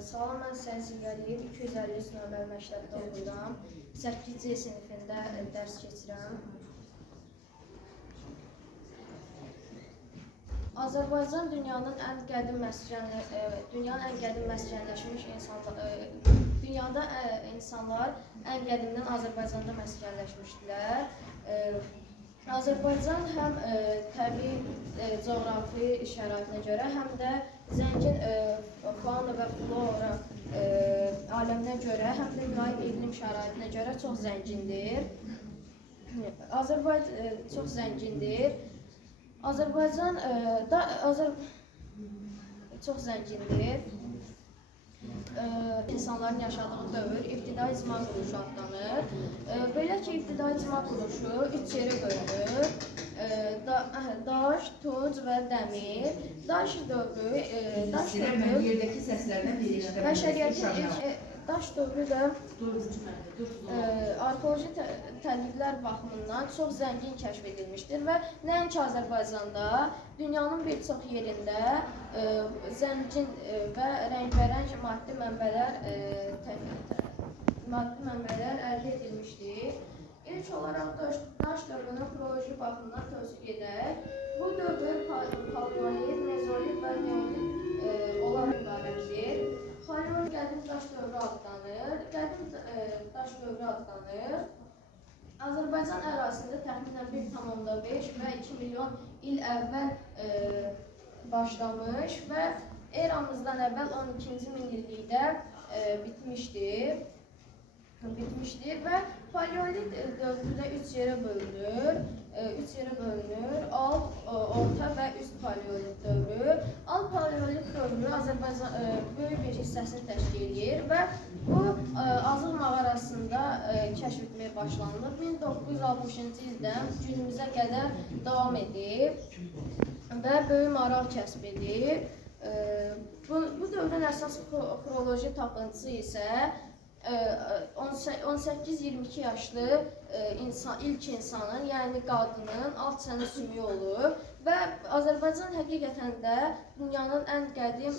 Salam, mən Sənsi Gəliyev, 250 nömrəli məktəbdə oxuyuram. 8C sinifində dərs keçirəm. Azərbaycan dünyanın ən qədim məskənləşmiş dünyada insanlar ən qədimdən Azərbaycanda məskənləşmişdilər. Azərbaycan həm təbii coğrafi şəraitinə görə, həm də zəngin fauna və flora aləminə görə, həm də mülayim iqlim şəraitinə görə çox zəngindir. Azərbaycan çox zəngindir. İnsanların yaşadığı dövr ibtidai icma quruluşu adlanır. Belə ki, ibtidai icma quruluşu 3 yerə bölünür. Daş, tunc və dəmir. Daş dövrü yerdəki səslərdən biri işdə. Bəşəriyyətin ilk daş dövrü də arxeoloji tədqiqlər baxımından çox zəngin kəşf edilmişdir və nəinki Azərbaycanda, dünyanın bir çox yerində zəngin və rəngbərəng maddi mənbələr əldə edilmişdir. İlk olaraq daş dövrünü xronoloji baxımdan tövsif edək. Bu dövr paleolit, mezolit və neolit olaraq ibarətdir. Paleolit qədim daş dövrü adlanır. Azərbaycan ərazisində təxminən 1,5 və 2 milyon il əvvəl başlamış və eramızdan əvvəl 12-ci minillikdə bitmişdir və paleolit dövrü də 3 yerə bölünür. Alt, orta və üst paleolit dövrü. Alt paleolit dövrü Azərbaycan böyük bir hissəsini təşkil edir və bu Azıq mağarasında kəşf etməyə başlanılır. 1960-cı ildən günümüzə qədər davam edib və böyük maraq kəsb edir. Bu dövrün əsas xronoloji tapıntısı isə 18-22 yaşlı ilk insanın, yəni qadının alt çənə sümüyü olur və Azərbaycan həqiqətən də dünyanın ən qədim